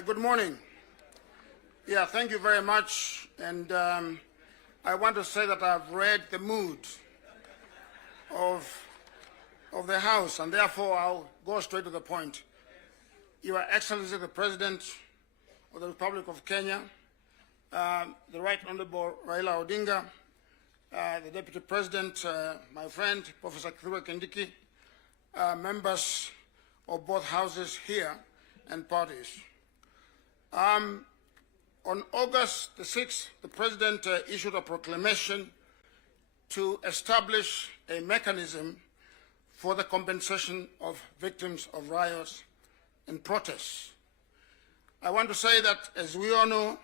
Good morning. Yeah, thank you very much. And I want to say that I've read the mood of the House, and therefore I'll go straight to the point. Your Excellency, the President of the Republic of Kenya, the Right Honorable Raila Odinga, the Deputy President, my friend, Professor Kithure Kindiki, members of both houses here and parties. On August the 6th, the President issued a proclamation to establish a mechanism for the compensation of victims of riots and protests. I want to say that, as we all know,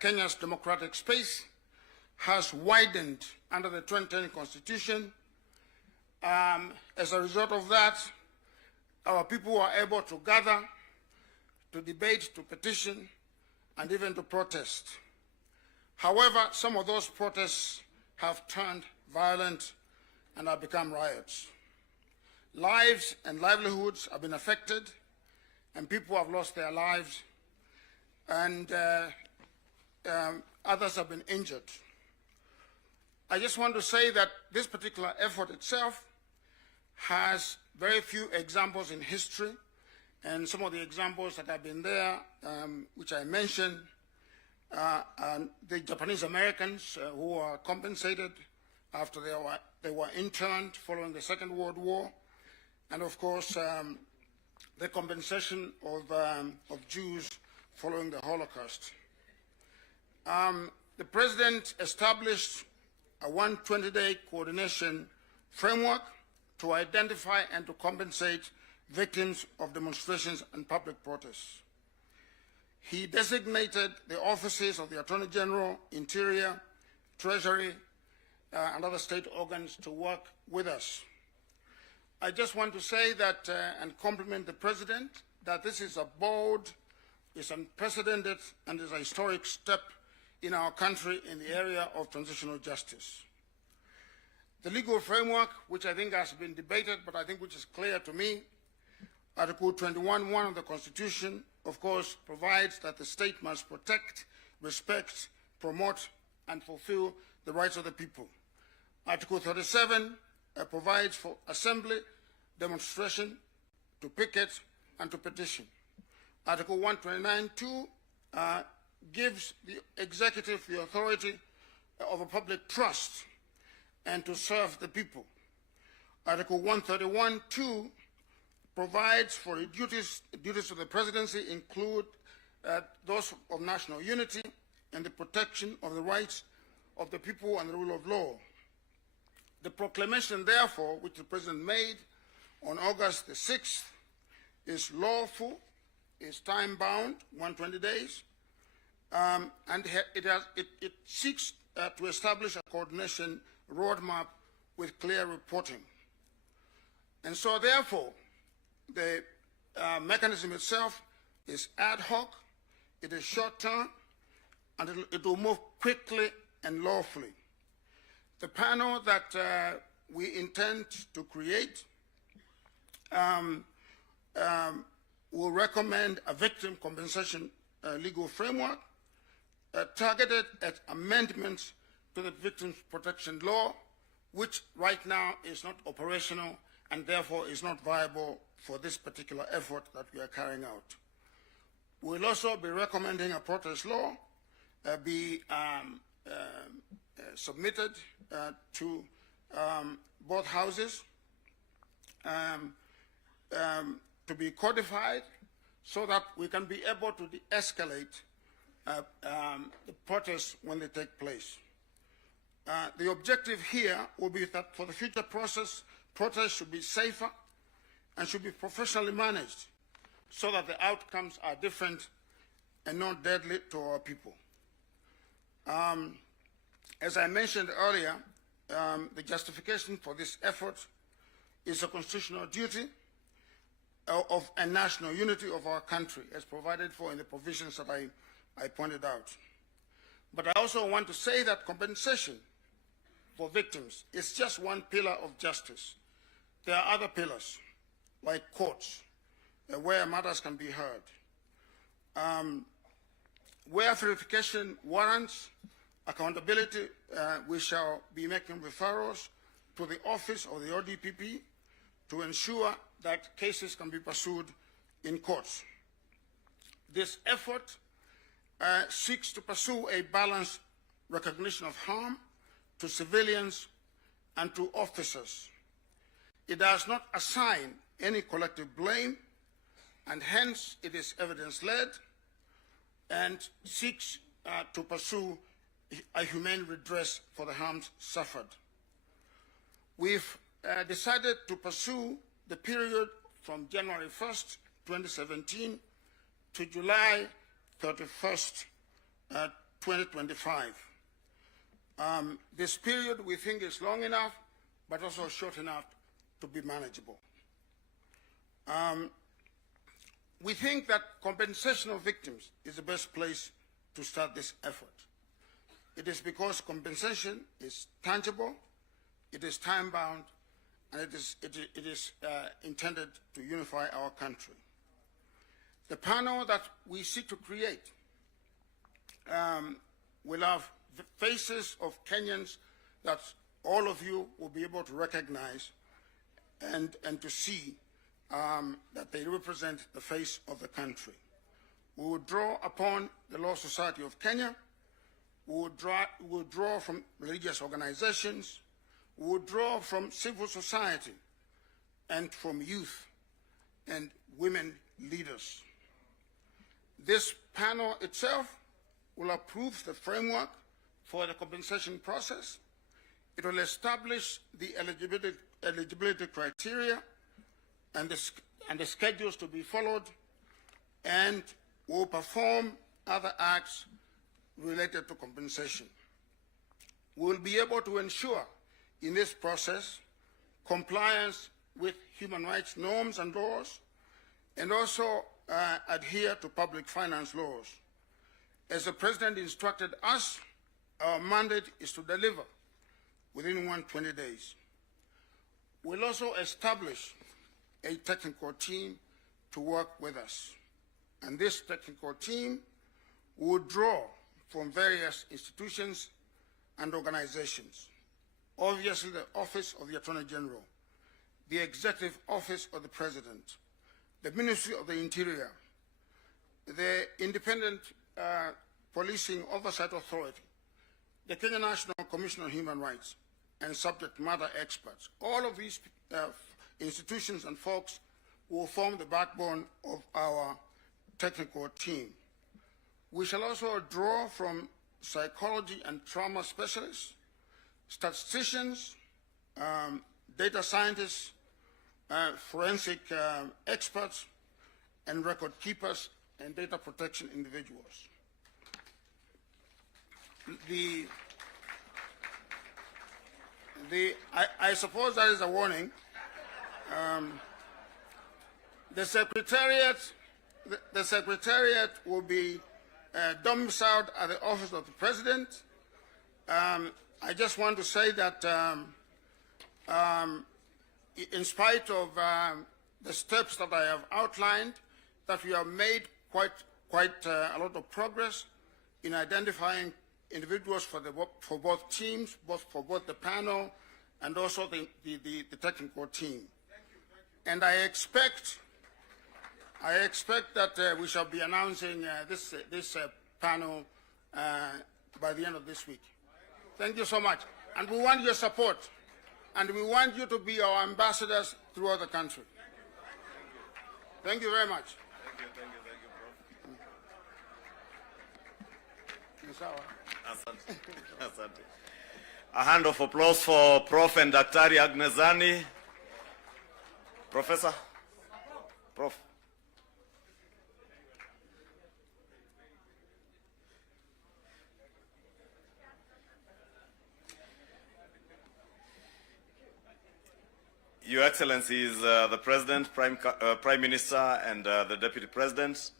Kenya's democratic space has widened under the 2010 Constitution. As a result of that, our people were able to gather, to debate, to petition, and even to protest. However, some of those protests have turned violent and have become riots. Lives and livelihoods have been affected, and people have lost their lives, and others have been injured. I just want to say that this particular effort itself has very few examples in history, and some of the examples that have been there, which I mentioned, the Japanese Americans who were compensated after they were interned following the Second World War, and of course the compensation of Jews following the Holocaust. The President established a 120-day coordination framework to identify and to compensate victims of demonstrations and public protests. He designated the offices of the Attorney General, Interior, Treasury, and other state organs to work with us. I just want to say that, and compliment the President, that this is a bold, is unprecedented, and is a historic step in our country in the area of transitional justice. The legal framework, which I think has been debated, but I think which is clear to me, Article 21(1) of the Constitution, of course, provides that the state must protect, respect, promote, and fulfill the rights of the people. Article 37 provides for assembly, demonstration, to picket, and to petition. Article 129(2) gives the executive the authority of a public trust and to serve the people. Article 131(2) provides for the duties of the presidency include those of national unity and the protection of the rights of the people and the rule of law. The proclamation, therefore, which the President made on August the 6th is lawful, is time-bound, 120 days, and it seeks to establish a coordination roadmap with clear reporting. And so, therefore, the mechanism itself is ad hoc, it is short-term, and it will move quickly and lawfully. The panel that we intend to create will recommend a victim compensation legal framework targeted at amendments to the Victims Protection Law, which right now is not operational and therefore is not viable for this particular effort that we are carrying out. We'll also be recommending a protest law be submitted to both houses to be codified so that we can be able to de-escalate the protests when they take place. The objective here will be that for the future protests should be safer and should be professionally managed so that the outcomes are different and not deadly to our people. As I mentioned earlier, the justification for this effort is a constitutional duty of a national unity of our country as provided for in the provisions that I pointed out. But I also want to say that compensation for victims is just one pillar of justice. There are other pillars, like courts, where matters can be heard. Where verification warrants accountability, we shall be making referrals to the office of the ODPP to ensure that cases can be pursued in courts. This effort seeks to pursue a balanced recognition of harm to civilians and to officers. It does not assign any collective blame, and hence it is evidence-led and seeks to pursue a humane redress for the harms suffered. We've decided to pursue the period from January 1st, 2017 to July 31st, 2025. This period we think is long enough, but also short enough to be manageable. We think that compensation of victims is the best place to start this effort. It is because compensation is tangible, it is time-bound, and it is intended to unify our country. The panel that we seek to create will have the faces of Kenyans that all of you will be able to recognize and to see that they represent the face of the country. We will draw upon the Law Society of Kenya. We will draw from religious organizations. We will draw from civil society and from youth and women leaders. This panel itself will approve the framework for the compensation process. It will establish the eligibility criteria and the schedules to be followed, and will perform other acts related to compensation. We will be able to ensure in this process compliance with human rights norms and laws, and also adhere to public finance laws. As the President instructed us, our mandate is to deliver within 120 days. We'll also establish a technical team to work with us. And this technical team will draw from various institutions and organizations. Obviously, the Office of the Attorney General, the Executive Office of the President, the Ministry of the Interior, the Independent Policing Oversight Authority, the Kenya National Commission on Human Rights, and subject matter experts. All of these institutions and folks will form the backbone of our technical team. We shall also draw from psychology and trauma specialists, statisticians, data scientists, forensic experts, and record keepers and data protection individuals. I suppose that is a warning. The Secretariat will be domiciled at the Office of the President. I just want to say that in spite of the steps that I have outlined, that we have made quite a lot of progress in identifying individuals for both teams, for both the panel and also the technical team. And I expect that we shall be announcing this panel by the end of this week. Thank you so much. And we want your support. And we want you to be our ambassadors throughout the country. Thank you very much. Thank you, Prof. Asante. A hand of applause for Prof and Daktari Agnesani. Professor? Prof. Your Excellencies, the President, Prime Minister, and the Deputy President,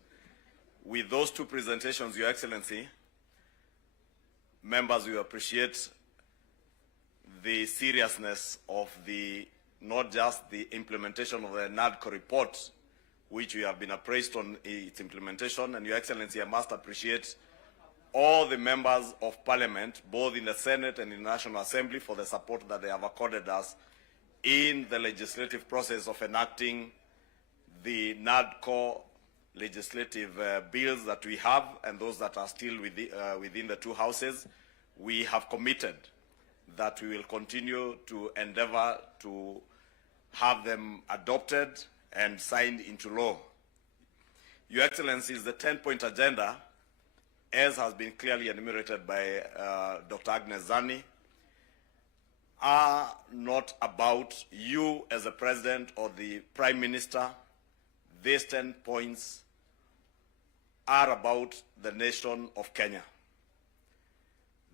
with those two presentations, Your Excellency, members, we appreciate the seriousness of not just the implementation of the NADCO report, which we have been appraised on its implementation. And Your Excellency, I must appreciate all the members of Parliament, both in the Senate and in the National Assembly, for the support that they have accorded us in the legislative process of enacting the NADCO legislative bills that we have and those that are still within the two houses. We have committed that we will continue to endeavor to have them adopted and signed into law. Your Excellencies, the 10-point agenda, as has been clearly enumerated by Dr. Agnes Zani, are not about you as a president or the Prime Minister. These 10 points are about the nation of Kenya.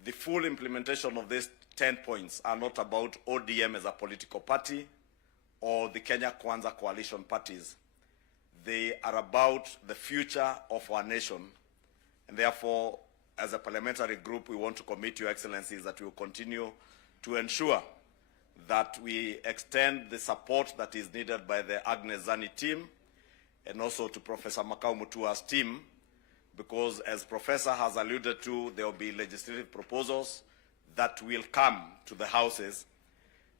The full implementation of these 10 points are not about ODM as a political party or the Kenya Kwanza coalition parties. They are about the future of our nation. And therefore, as a parliamentary group, we want to commit, Your Excellencies, that we will continue to ensure that we extend the support that is needed by the Agnes Zani team and also to Professor Makau Mutua's team, because as Professor has alluded to, there will be legislative proposals that will come to the houses,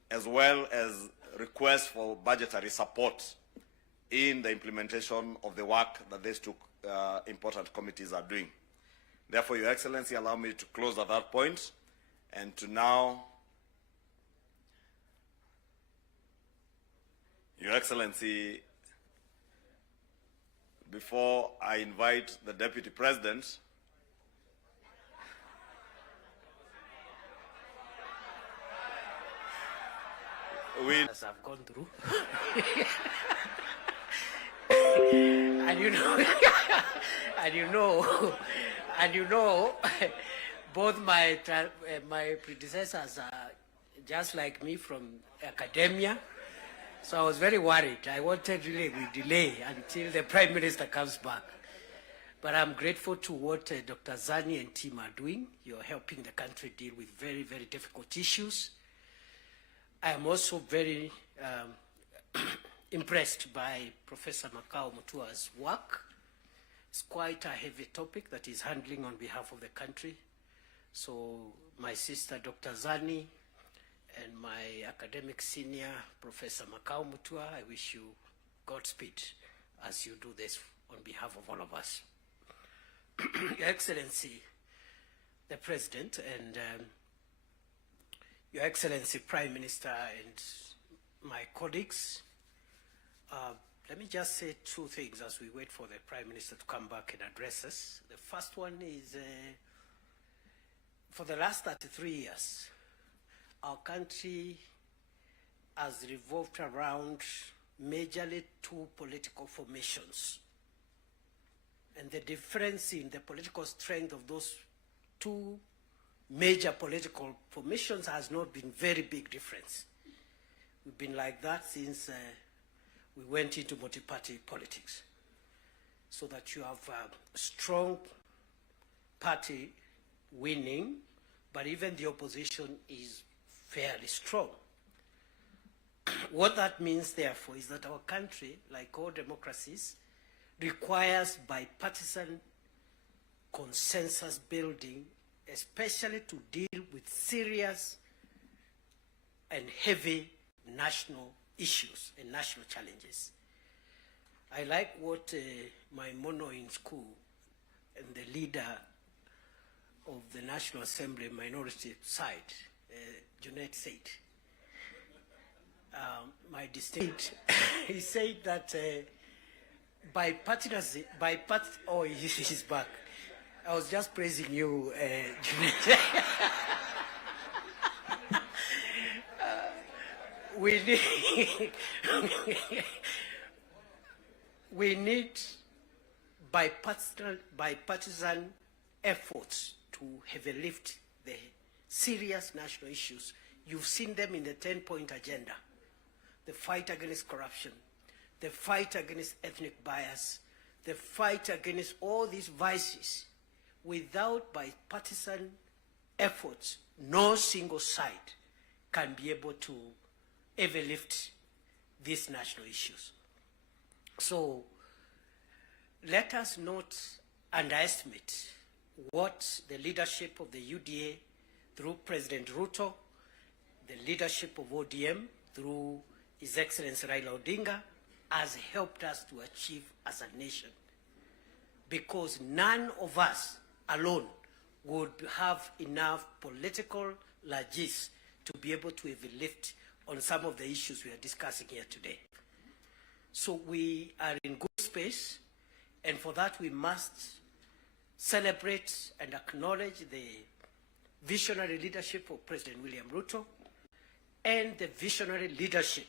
as well as requests for budgetary support in the implementation of the work that these two important committees are doing. Therefore, Your Excellency, allow me to close at that point and to now, Your Excellency, before I invite the Deputy President, as I've gone through. and you know, both my predecessors are just like me from academia. So I was very worried. I wanted really we delay until the Prime Minister comes back. But I'm grateful to what Dr. Zani and team are doing. You're helping the country deal with very, very difficult issues. I am also very impressed by Professor Makau Mutua's work. It's quite a heavy topic that he's handling on behalf of the country. So my sister, Dr. Zani, and my academic senior, Professor Makau Mutua, I wish you Godspeed as you do this on behalf of all of us. Your Excellency, the President, and Your Excellency, Prime Minister, and my colleagues, let me just say two things as we wait for the Prime Minister to come back and address us. The first one is, for the last 33 years, our country has revolved around majorly two political formations. And the difference in the political strength of those two major political formations has not been very big difference. We've been like that since we went into multi-party politics. So that you have a strong party winning, but even the opposition is fairly strong. What that means, therefore, is that our country, like all democracies, requires bipartisan consensus building, especially to deal with serious and heavy national issues and national challenges. I like what my mono in school and the leader of the National Assembly minority side, Junaid said. My distinct, he said that bipartisan, oh, he's back. I was just praising you, Junaid. We need bipartisan efforts to heavily lift the serious national issues. You've seen them in the 10-point agenda. The fight against corruption, the fight against ethnic bias, the fight against all these vices. Without bipartisan efforts, no single side can be able to ever lift these national issues. So let us not underestimate what the leadership of the UDA through President Ruto, the leadership of ODM through His Excellency Raila Odinga has helped us to achieve as a nation. Because none of us alone would have enough political largesse to be able to even lift on some of the issues we are discussing here today. So we are in good space, and for that we must celebrate and acknowledge the visionary leadership of President William Ruto and the visionary leadership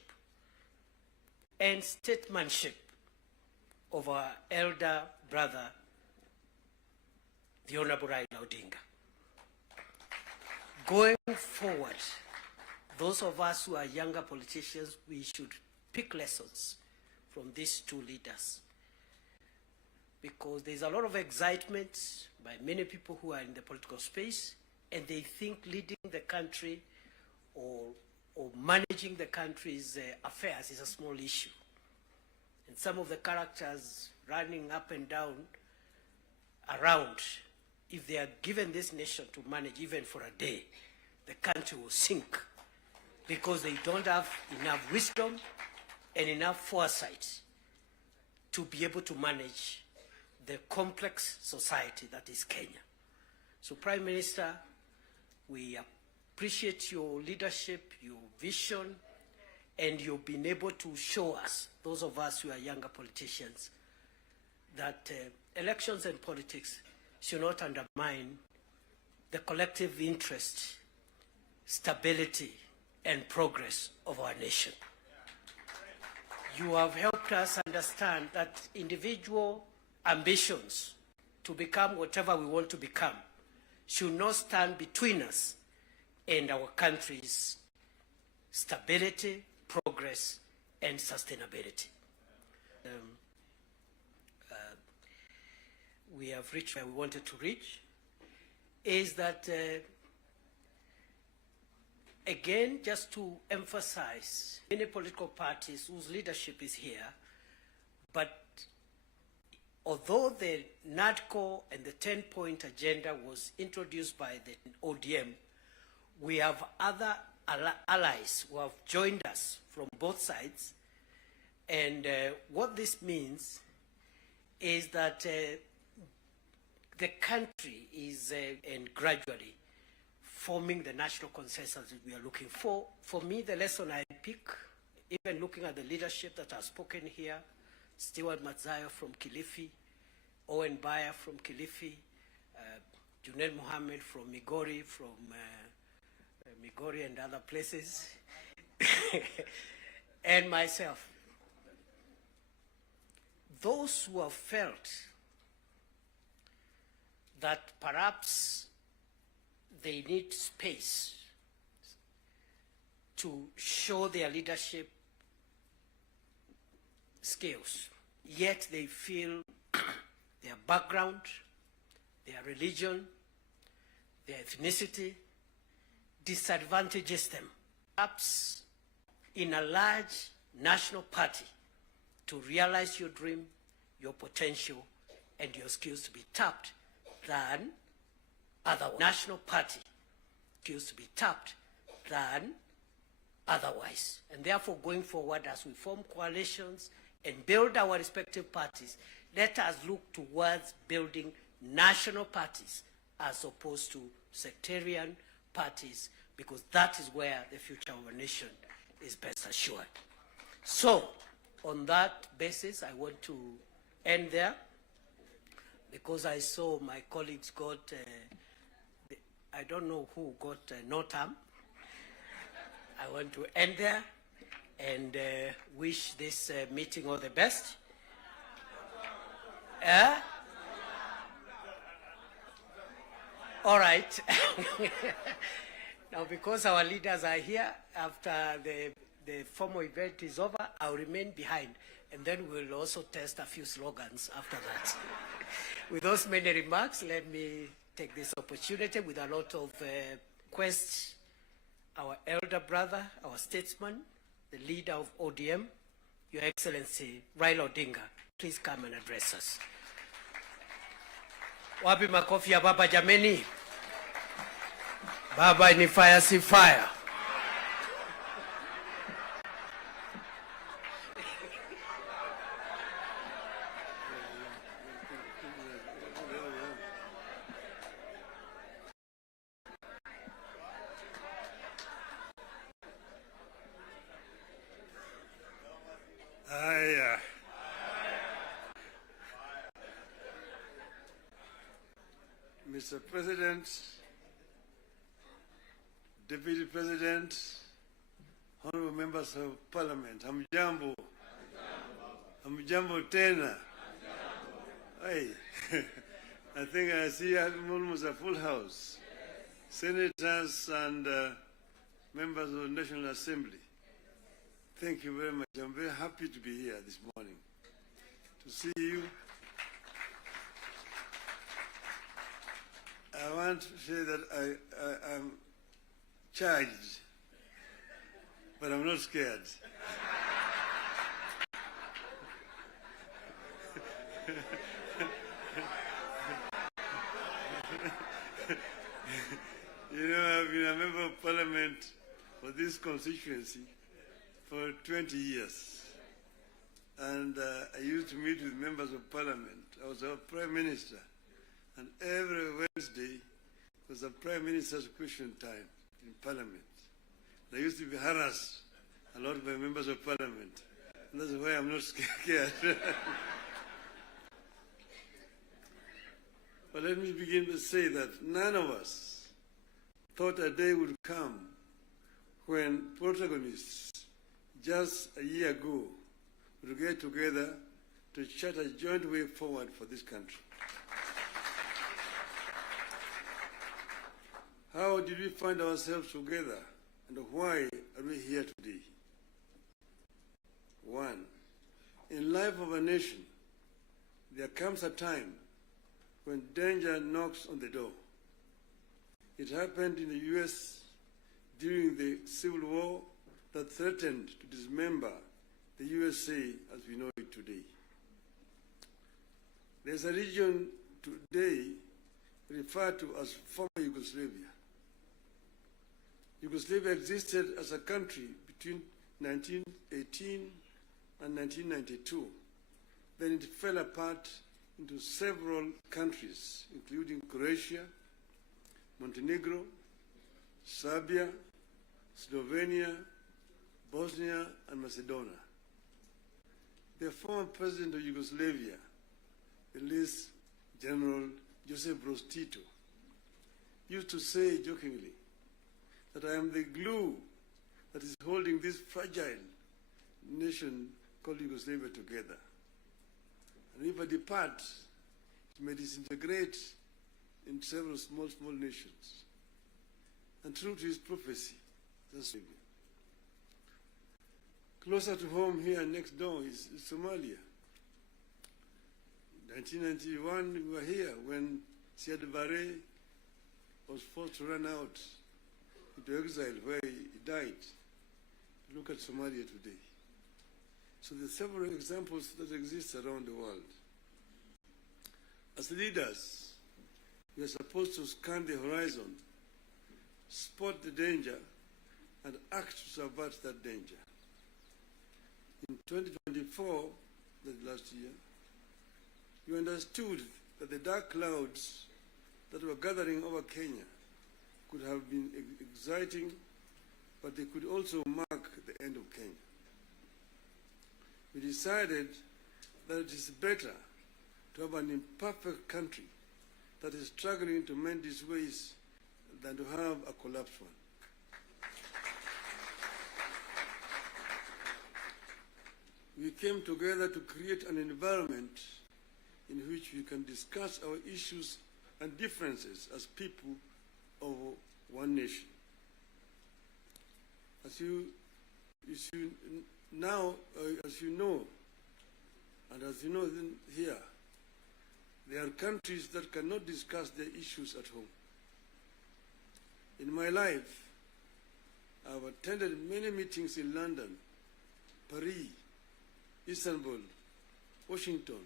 and statesmanship of our elder brother, the Honorable Raila Odinga. Going forward, those of us who are younger politicians, we should pick lessons from these two leaders, because there's a lot of excitement by many people who are in the political space, and they think leading the country or managing the country's affairs is a small issue. And some of the characters running up and down around, if they are given this nation to manage even for a day, the country will sink, because they don't have enough wisdom and enough foresight to be able to manage the complex society that is Kenya. So, Prime Minister, we appreciate your leadership, your vision, and you've been able to show us, those of us who are younger politicians, that elections and politics should not undermine the collective interest, stability, and progress of our nation. You have helped us understand that individual ambitions to become whatever we want to become should not stand between us and our country's stability, progress, and sustainability. We have reached where we wanted to reach, is that, again, just to emphasize, many political parties whose leadership is here, but although the NADCO and the 10-point agenda was introduced by the ODM, we have other allies who have joined us from both sides. And what this means is that the country is and gradually forming the national consensus that we are looking for. For me, the lesson I pick, even looking at the leadership that has spoken here, Stewart Matzayo from Kilifi, Owen Baya from Kilifi, Junel Mohammed from Migori, Migori and other places, and myself. Those who have felt that perhaps they need space to show their leadership skills, yet they feel their background, their religion, their ethnicity disadvantages them. Perhaps in a large national party, to realize your dream, your potential, and your skills to be tapped than other national party skills to be tapped than otherwise. And therefore, going forward, as we form coalitions and build our respective parties, let us look towards building national parties as opposed to sectarian parties, because that is where the future of our nation is best assured. So, on that basis, I want to end there, because I saw my colleagues got, I don't know who got no term. I want to end there and wish this meeting all the best. All right. Now, because our leaders are here, after the formal event is over, I'll remain behind, and then we'll also test a few slogans after that. With those many remarks, let me take this opportunity with a lot of requests. Our elder brother, our statesman, the leader of ODM, Your Excellency Raila Odinga, please come and address us. Wapi makofi ya baba jameni? Baba ni fire si fire. Mr. President, Deputy President, honorable members of Parliament, hamjambo. Hamjambo tena. Hey, I think I see almost a full house. Senators and members of the National Assembly. Thank you very much. I'm very happy to be here this morning to see you. I want to say that I'm charged, but I'm not scared. You know, I've been a member of Parliament for this constituency for 20 years. And I used to meet with members of Parliament. I was our Prime Minister. And every Wednesday was a Prime Minister's question time in Parliament. I used to be harassed a lot by members of Parliament. And that's why I'm not scared. But let me begin to say that none of us thought a day would come when protagonists just a year ago would get together to chart a joint way forward for this country. How did we find ourselves together, and why are we here today? One, in life of a nation, there comes a time when danger knocks on the door. It happened in the U.S. during the Civil War that threatened to dismember the USA as we know it today. There's a region today referred to as former Yugoslavia. Yugoslavia existed as a country between 1918 and 1992. Then it fell apart into several countries, including Croatia, Montenegro, Serbia, Slovenia, Bosnia, and Macedonia. The former president of Yugoslavia, the late General Josip Broz Tito, used to say jokingly that I am the glue that is holding this fragile nation called Yugoslavia together. And if I depart, it may disintegrate in several small nations. And true to his prophecy, that's Libya. Closer to home here next door is Somalia. In 1991, we were here when Siad Barre was forced to run out into exile where he died. Look at Somalia today. So there are several examples that exist around the world. As leaders, we are supposed to scan the horizon, spot the danger, and act to subvert that danger. In 2024, that last year, we understood that the dark clouds that were gathering over Kenya could have been exciting, but they could also mark the end of Kenya. We decided that it is better to have an imperfect country that is struggling to mend its ways than to have a collapsed one. We came together to create an environment in which we can discuss our issues and differences as people of one nation. As you know, and as you know here, there are countries that cannot discuss their issues at home. In my life, I've attended many meetings in London, Paris, Istanbul, Washington,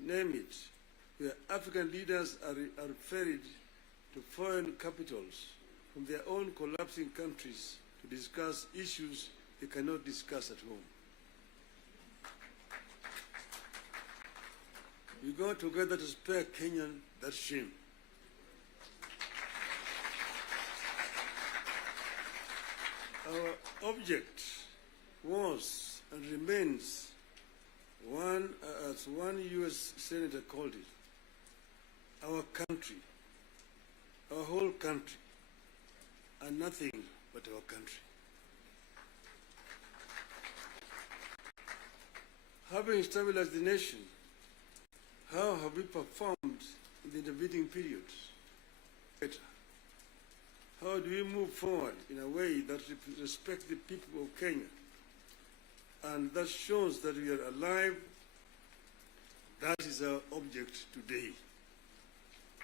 name it, where African leaders are ferried to foreign capitals from their own collapsing countries to discuss issues they cannot discuss at home. We go together to spare Kenyan that shame. Our object was and remains one, as one U.S. Senator called it, our country, our whole country, and nothing but our country. Having stabilized the nation, how have we performed in the intervening periods? Better. How do we move forward in a way that respects the people of Kenya and that shows that we are alive? That is our object today.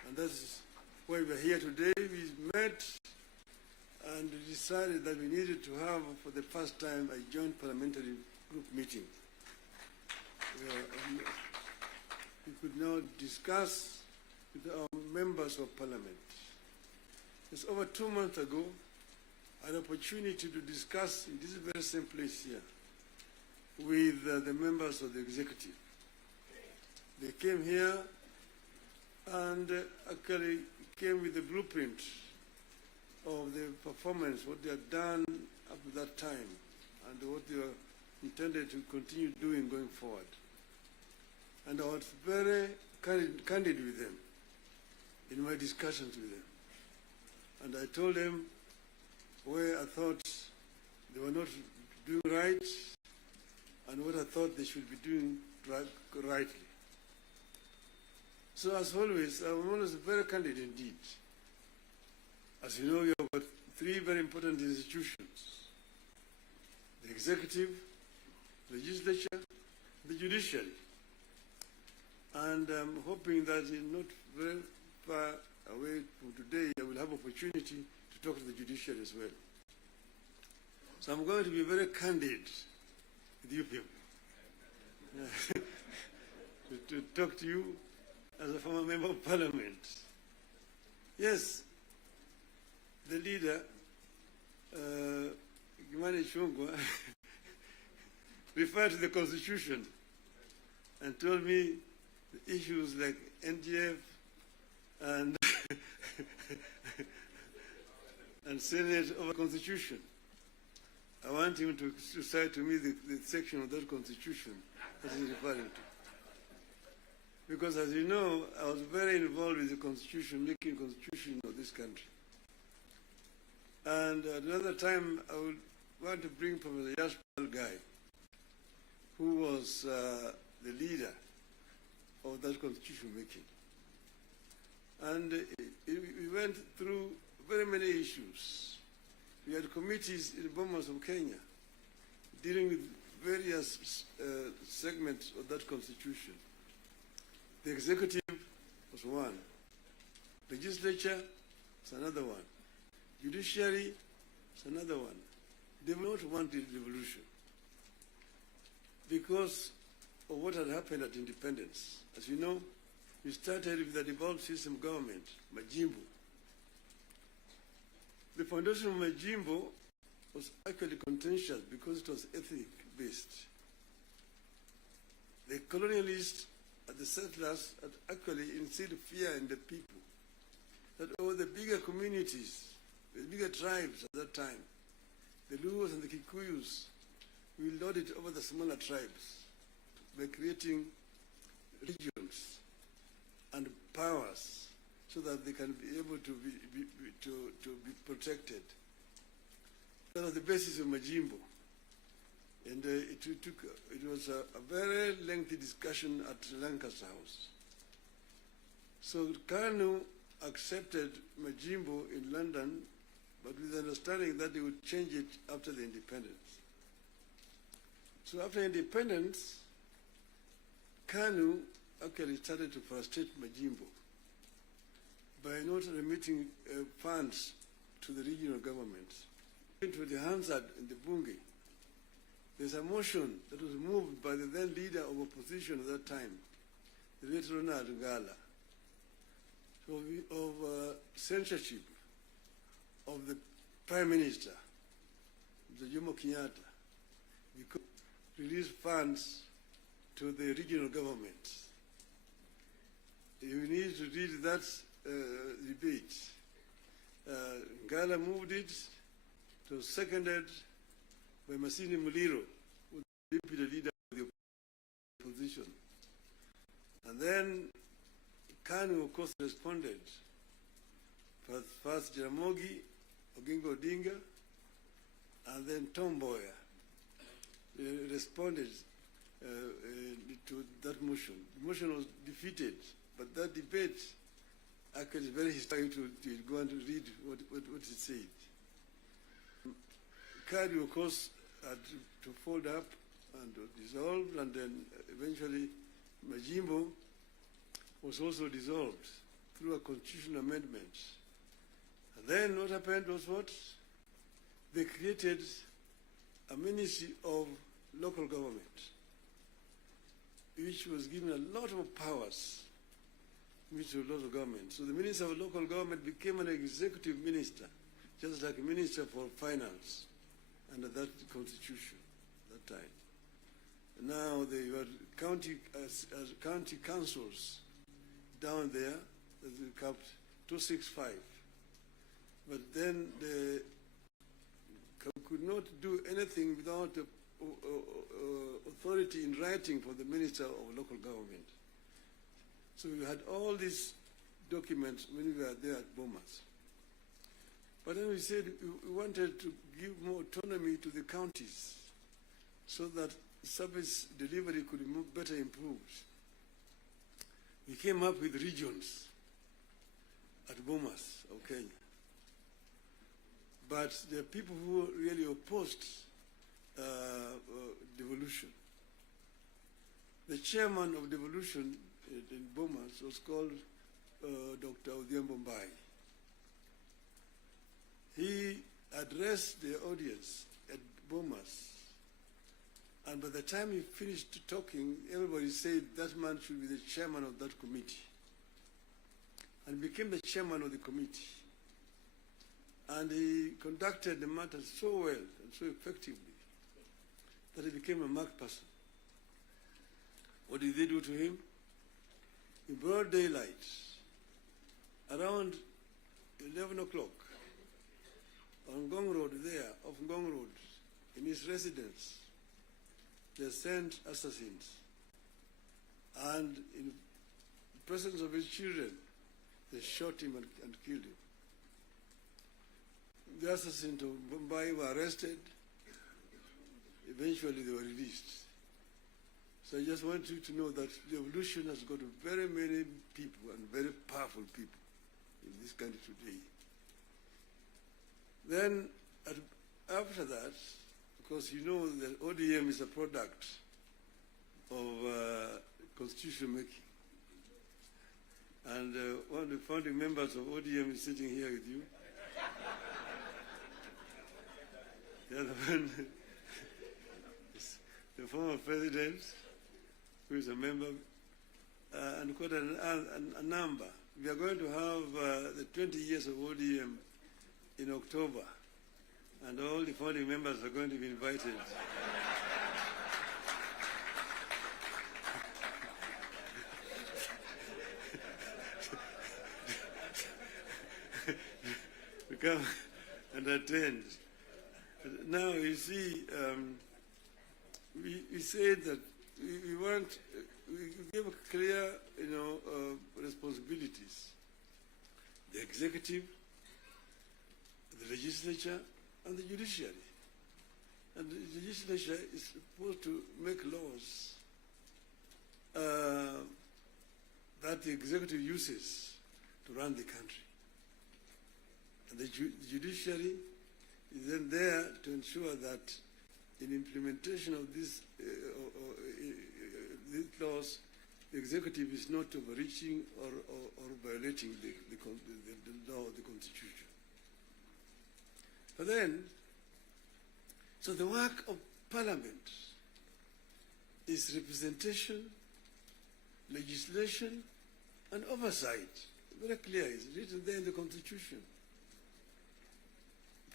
And that's why we are here today. We met and decided that we needed to have, for the first time, a joint parliamentary group meeting. We could now discuss with our members of parliament. It's over 2 months ago, I had an opportunity to discuss in this very same place here with the members of the executive. They came here and actually came with the blueprint of the performance, what they had done up to that time, and what they were intended to continue doing going forward. And I was very candid with them in my discussions with them. And I told them where I thought they were not doing right and what I thought they should be doing rightly. So as always, I'm always very candid indeed. As you know, we have got three very important institutions: the executive, the legislature, the judiciary. And I'm hoping that in not very far away from today, I will have opportunity to talk to the judiciary as well. So I'm going to be very candid with you people. to talk to you as a former member of parliament. Yes, the leader, Kimani Ichung'wah, referred to the constitution and told me the issues like NGF and and Senate over Constitution. I want him to cite to me the section of that Constitution that he's referring to. Because as you know, I was very involved with the Constitution, making Constitution of this country. And at another time, I would want to bring Professor Yashpal Guy, who was the leader of that Constitution making. And we went through very many issues. We had committees in Bomas of Kenya dealing with various segments of that Constitution. The executive was one. Legislature is another one. Judiciary is another one. They will not want the revolution because of what had happened at independence. As you know, we started with the devolved system government, Majimbo. The foundation of Majimbo was actually contentious because it was ethnic-based. The colonialists and the settlers had actually instilled fear in the people that over the bigger communities, the bigger tribes at that time, the Luos and the Kikuyus, will lord it over the smaller tribes by creating regions and powers so that they can be able to be protected. That was the basis of Majimbo. And it was a very lengthy discussion at Lancaster House. So KANU accepted Majimbo in London, but with the understanding that they would change it after the independence. So after independence, KANU actually started to frustrate Majimbo by not remitting funds to the regional governments. Into the Hansard in the Bunge, there's a motion that was moved by the then leader of opposition at that time, the late Ronald Ngala, of censorship of the Prime Minister, the Jomo Kenyatta, because release funds to the regional governments. You need to read that debate. Ngala moved it, it was seconded by Masini Muliro, who was the deputy leader of the opposition. And then Kanu, of course, responded. First Jaramogi, Oginga Odinga, and then Tom Mboya responded to that motion. The motion was defeated, but that debate actually is very historic to go and read what it said. Kadu, of course, had to fold up and dissolve, and then eventually Majimbo was also dissolved through a constitutional amendment. And then what happened was what? They created a Ministry of Local Government, which was given a lot of powers, Ministry of Local Government. So the Minister of Local Government became an executive minister, just like a Minister for Finance under that constitution at that time. Now they were county councils down there, they capped 265. But then they could not do anything without authority in writing for the Minister of Local Government. So we had all these documents when we were there at Bomas. But then we said we wanted to give more autonomy to the counties so that service delivery could be better improved. We came up with regions at Bomas of Kenya. But there are people who really opposed devolution. The chairman of devolution in Bomas was called Dr. ODM Parliamentary. He addressed the audience at Bomas, and by the time he finished talking, everybody said that man should be the chairman of that committee, and became the chairman of the committee. And he conducted the matter so well and so effectively that he became a marked person. What did they do to him? In broad daylight, around 11 o'clock, on Ngong Road there, off Ngong Road, in his residence, they sent assassins. And in the presence of his children, they shot him and killed him. The assassins of Mumbai were arrested. Eventually, they were released. So I just want you to know that the revolution has got very many people and very powerful people in this country today. Then, after that, because you know that ODM is a product of constitution making. And one of the founding members of ODM is sitting here with you. The other one is the former president, who is a member, and quite a number. We are going to have the 20 years of ODM in October, and all the founding members are going to be invited. to come and attend. Now, you see, we said that we give clear, responsibilities. The executive, the legislature, and the judiciary. And the legislature is supposed to make laws that the executive uses to run the country. And the judiciary is then there to ensure that in implementation of these laws, the executive is not overreaching or violating the law of the Constitution. But then, so the work of Parliament is representation legislation, and oversight. Very clear, it's written there in the Constitution.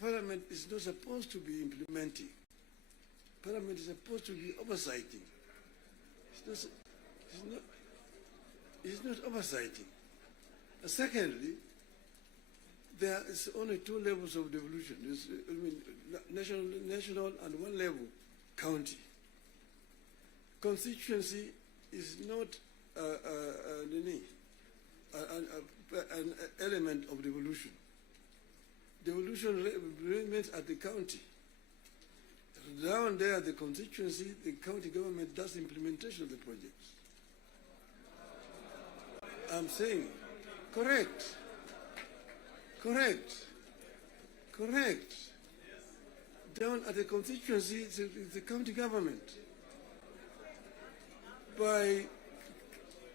Parliament is not supposed to be implementing. Parliament is supposed to be oversighting. It's not oversighting. And secondly, there is only two levels of devolution. There's, national and one level, county. Constituency is not an element of devolution. Devolution remains at the county. Down there at the constituency, the county government does implementation of the projects. I'm saying, correct. Down at the constituency, it's the county government. By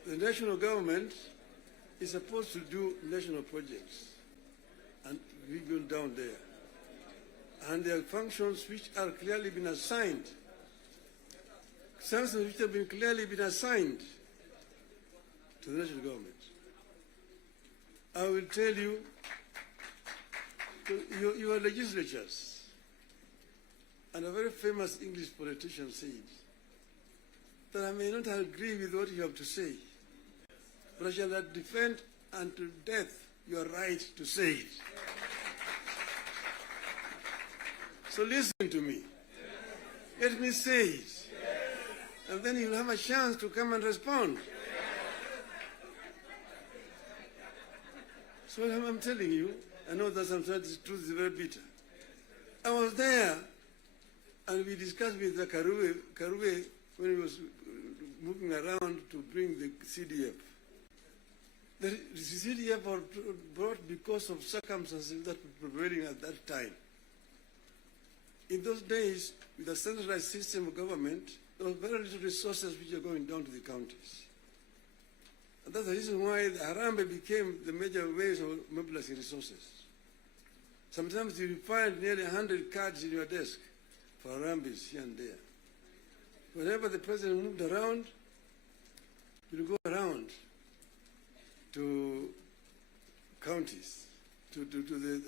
the national government is supposed to do national projects, and we go down there. And there are functions which are clearly been assigned. Functions which have been clearly been assigned to the national government. I will tell you, your legislatures, and a very famous English politician said that I may not agree with what you have to say, but I shall defend unto death your right to say it. So listen to me. Let me say it. And then you'll have a chance to come and respond. So I'm telling you, I know that sometimes the truth is very bitter. I was there, and we discussed with the Karue when he was moving around to bring the CDF. The CDF was brought because of circumstances that were prevailing at that time. In those days, with a centralized system of government, there was very little resources which are going down to the counties. And that's the reason why the Harambee became the major ways of mobilizing resources. Sometimes you find nearly 100 cards in your desk for Harambees here and there. Whenever the president moved around, you'll go around to counties, to the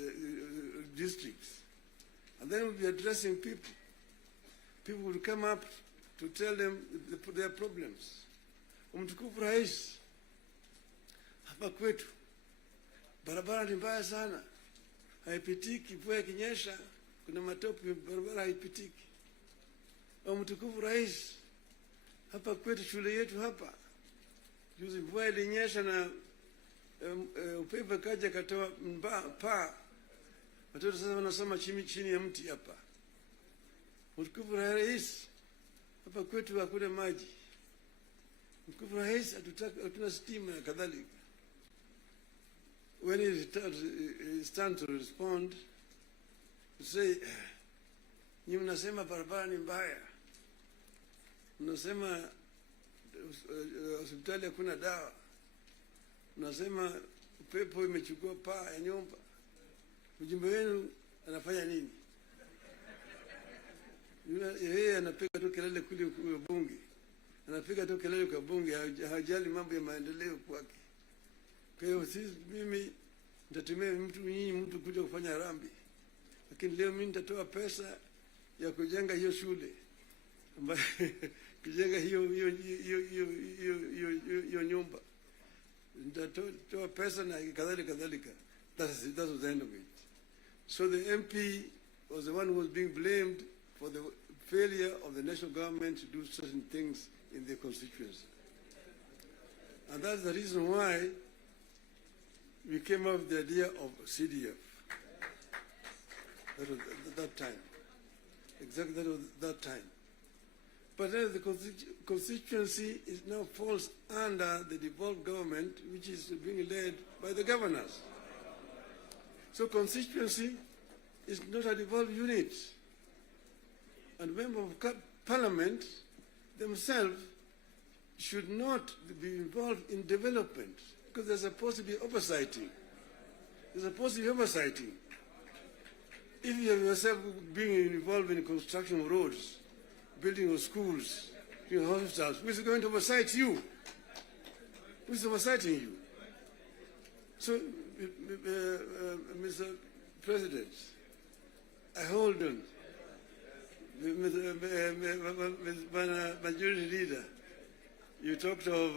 districts. And then we'll be addressing people. People will come up to tell them their problems. Mtukufu Rais, hapa kwetu barabara ni mbaya sana, haipitiki. Mvua ikinyesha kuna matope, barabara haipitiki. Mtukufu Rais, hapa kwetu shule yetu hapa, juzi mvua ilinyesha na upepo kaja katoa paa, watoto sasa wanasoma chini ya mti hapa. Mtukufu Rais, hapa kwetu hakuna maji. Mtukufu Rais, hatuna stima na kadhalika. When it's time to respond, to say, nyinyi mnasema barabara ni mbaya, mnasema hospitali hakuna dawa, mnasema upepo imechukua paa ya nyumba. Mjumbe wenu anafanya nini? Yeye anapiga tu kelele kule kwa bunge, anapiga tu kelele kwa bunge, hajali mambo ya maendeleo kwake. Kwa hiyo mimi nitatumia mtu kuja kufanya harambee, lakini leo mimi nitatoa pesa ya kujenga hiyo shule, kujenga hiyo nyumba, nitatoa pesa na kadhalika. That was the end of it. So the MP was the one who was being blamed for the failure of the national government to do certain things in their constituency. And that's the reason why we came up with the idea of CDF. That was that time. Exactly that was that time. But then the constituency is now falls under the devolved government, which is being led by the governors. So constituency is not a devolved unit. And members of parliament themselves should not be involved in development, because they're supposed to be oversighting. They're supposed to be oversighting. If you have yourself being involved in construction of roads, building of schools, hospitals, who is going to oversight you? who's oversighting you? So, Mr. President, I hold on. Majority Leader, you talked of,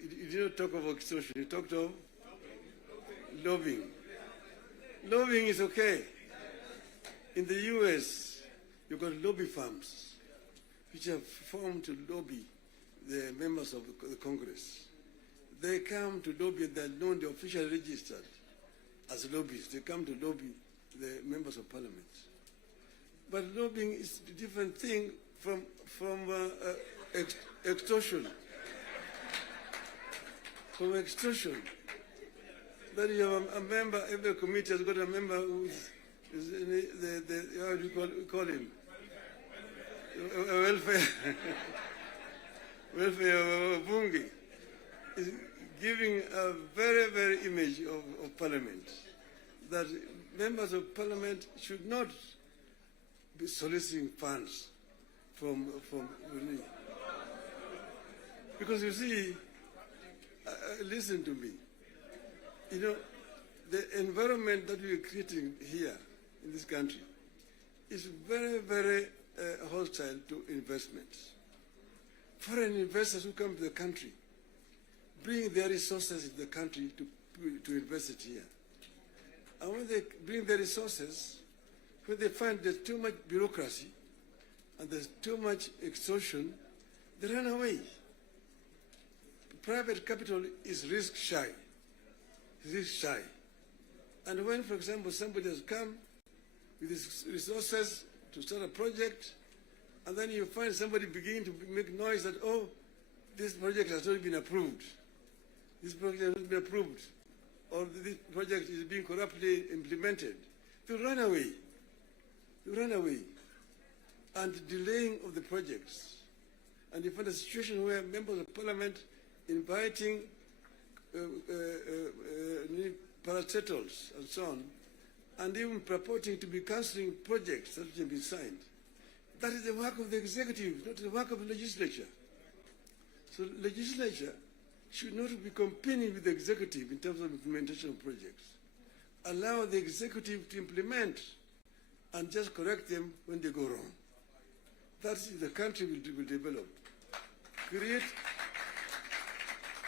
you didn't talk of extortion, you talked of lobbying. Lobbying is okay. In the US, you've got lobby firms which have formed to lobby the members of the Congress. They come to lobby, they're known, they're officially registered as lobbyists. They come to lobby the members of parliament. But lobbying is a different thing from extortion. From extortion. That you have a member, every committee has got a member who is how do you call him? welfare bungi, is giving a very, very image of parliament, that members of parliament should not be soliciting funds from because you see, listen to me, you know, the environment that we are creating here in this country is very, very hostile to investments. Foreign investors who come to the country bring their resources in the country to invest it here. And when they bring their resources, when they find there's too much bureaucracy and there's too much extortion, they run away. Private capital is risk shy. And when, for example, somebody has come with his resources to start a project, and then you find somebody beginning to make noise that, oh, this project has not been approved. This project has not been approved. Or this project is being corruptly implemented. They run away. And delaying of the projects. And you find a situation where members of parliament inviting parastatals and so on, and even purporting to be cancelling projects that have been signed. That is the work of the executive, not the work of the legislature. So legislature should not be competing with the executive in terms of implementation of projects. Allow the executive to implement and just correct them when they go wrong. That's the country will develop. Create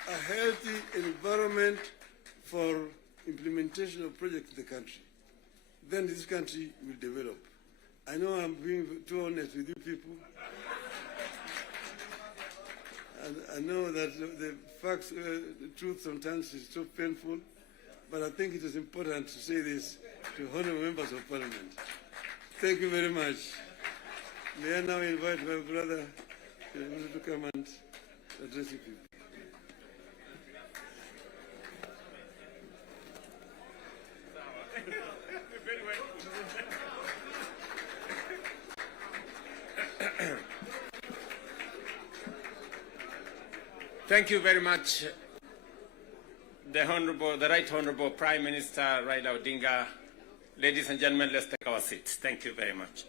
a healthy environment for implementation of projects in the country. Then this country will develop. I know I'm being too honest with you people. And I know that the facts, the truth sometimes is so painful, but I think it is important to say this to honorable members of parliament. Thank you very much. May I now invite my brother to come and address you people. Thank you very much, the Right Honorable Prime Minister Raila Odinga. Ladies and gentlemen, let's take our seats. Thank you very much.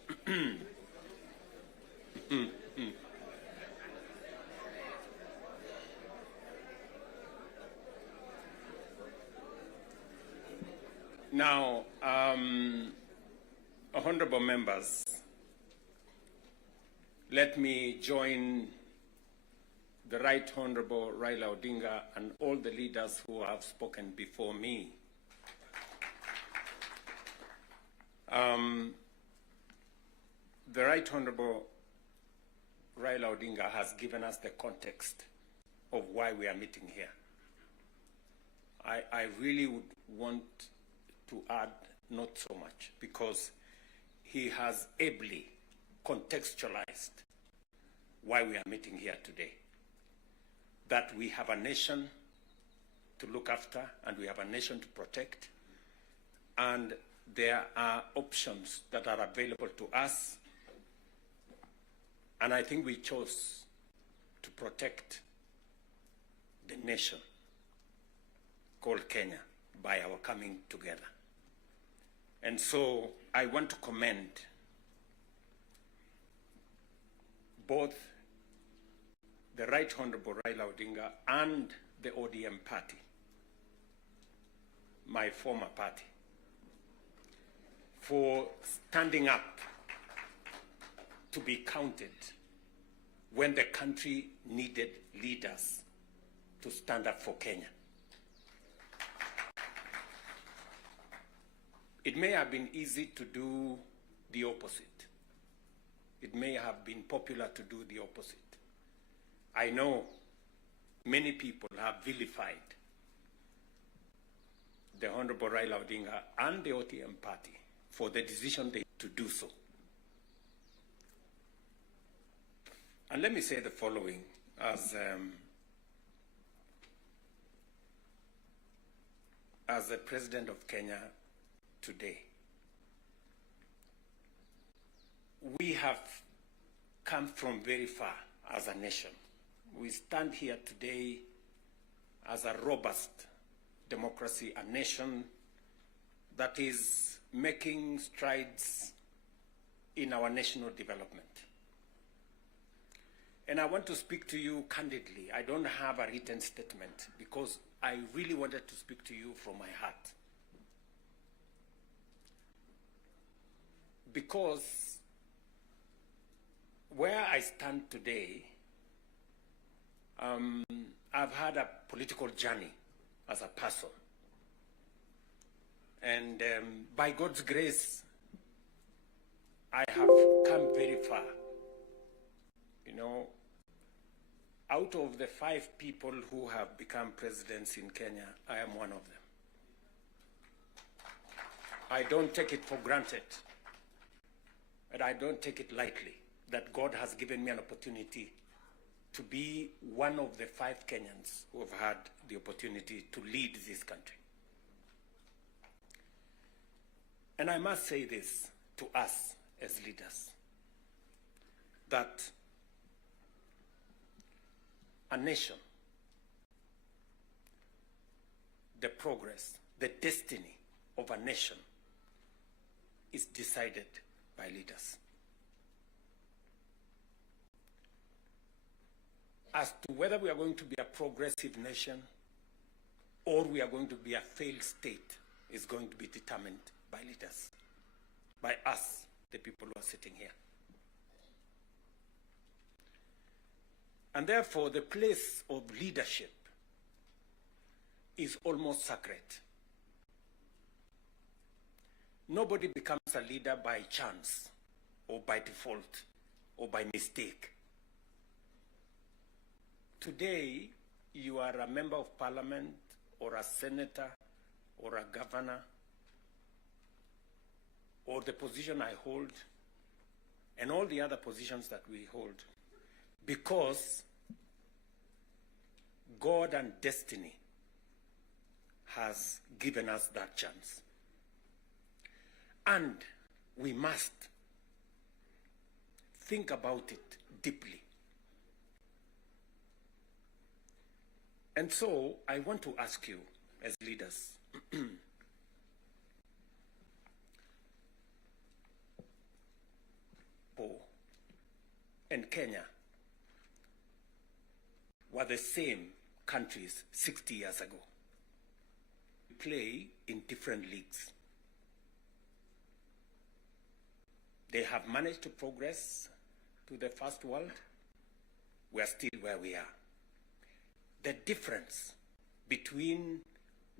Now, honorable members, let me join the Right Honorable Raila Odinga and all the leaders who have spoken before me. The Right Honorable Raila Odinga has given us the context of why we are meeting here. I really would want to add not so much, because he has ably contextualized why we are meeting here today. That we have a nation to look after and we have a nation to protect, and there are options that are available to us, and I think we chose to protect the nation called Kenya by our coming together. And so I want to commend both the Right Honorable Raila Odinga and the ODM party, my former party, for standing up to be counted when the country needed leaders to stand up for Kenya. It may have been easy to do the opposite. It may have been popular to do the opposite. I know many people have vilified the Honorable Raila Odinga and the ODM party for the decision to do so. And let me say the following as the President of Kenya today. We have come from very far as a nation. We stand here today as a robust democracy, a nation that is making strides in our national development. And I want to speak to you candidly. I don't have a written statement because I really wanted to speak to you from my heart. Because where I stand today, I've had a political journey as a person. And by God's grace, I have come very far. You know, out of the 5 people who have become presidents in Kenya, I am one of them. I don't take it for granted, and I don't take it lightly that God has given me an opportunity to be one of the 5 Kenyans who have had the opportunity to lead this country. And I must say this to us as leaders, that a nation, the progress, the destiny of a nation is decided by leaders. As to whether we are going to be a progressive nation or we are going to be a failed state is going to be determined by leaders, by us, the people who are sitting here. And therefore, the place of leadership is almost sacred. Nobody becomes a leader by chance or by default or by mistake. Today, you are a member of parliament or a senator or a governor or the position I hold and all the other positions that we hold because God and destiny has given us that chance. And we must think about it deeply. And so I want to ask you as leaders, and Kenya were the same countries 60 years ago. We play in different leagues. They have managed to progress to the first world. We are still where we are. The difference between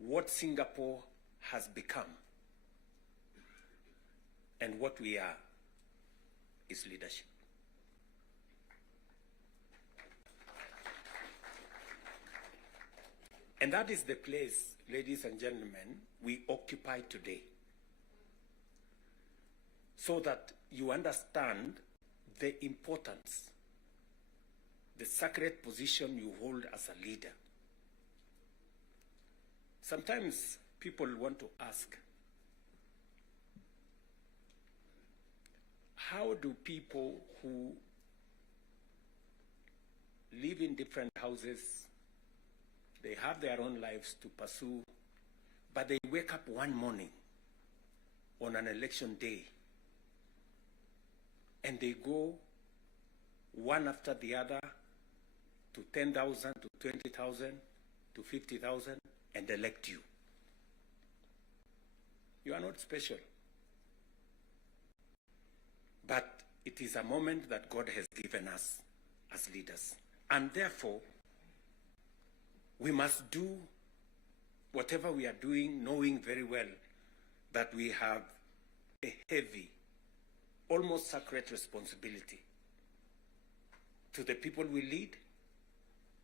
what Singapore has become and what we are is leadership. And that is the place, ladies and gentlemen, we occupy today. So that you understand the importance, the sacred position you hold as a leader. Sometimes people want to ask, how do people who live in different houses, they have their own lives to pursue, but they wake up one morning on an election day and they go one after the other to 10,000, to 20,000, to 50,000 and elect you. You are not special. But it is a moment that God has given us as leaders. And therefore, we must do whatever we are doing, knowing very well that we have a heavy, almost sacred responsibility to the people we lead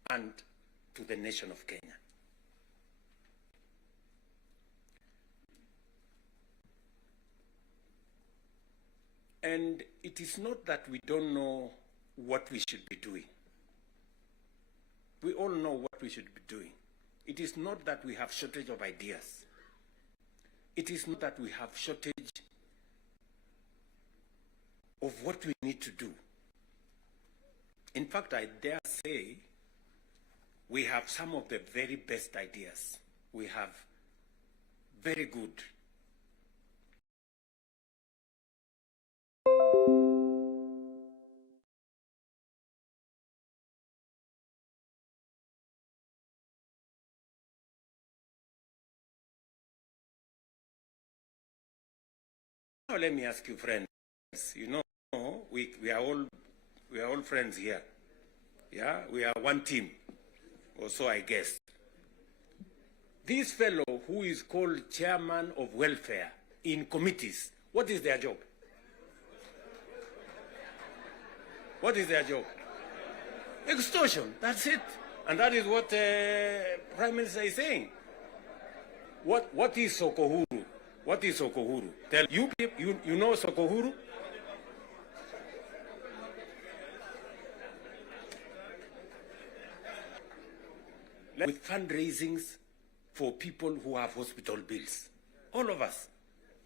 and to the nation of Kenya. And it is not that we don't know what we should be doing. We all know what we should be doing. It is not that we have shortage of ideas. It is not that we have shortage of what we need to do. In fact, I dare say we have some of the very best ideas. We have very good. Now let me ask you, friends. You know, we are all friends here. Yeah, we are one team, or so I guess. This fellow who is called chairman of welfare in committees, what is their job? What is their job? Extortion, that's it. And that is what Prime Minister is saying. What is Sokohuru? What is Sokohuru? Tell you people, you know Sokohuru? With fundraisings for people who have hospital bills. All of us.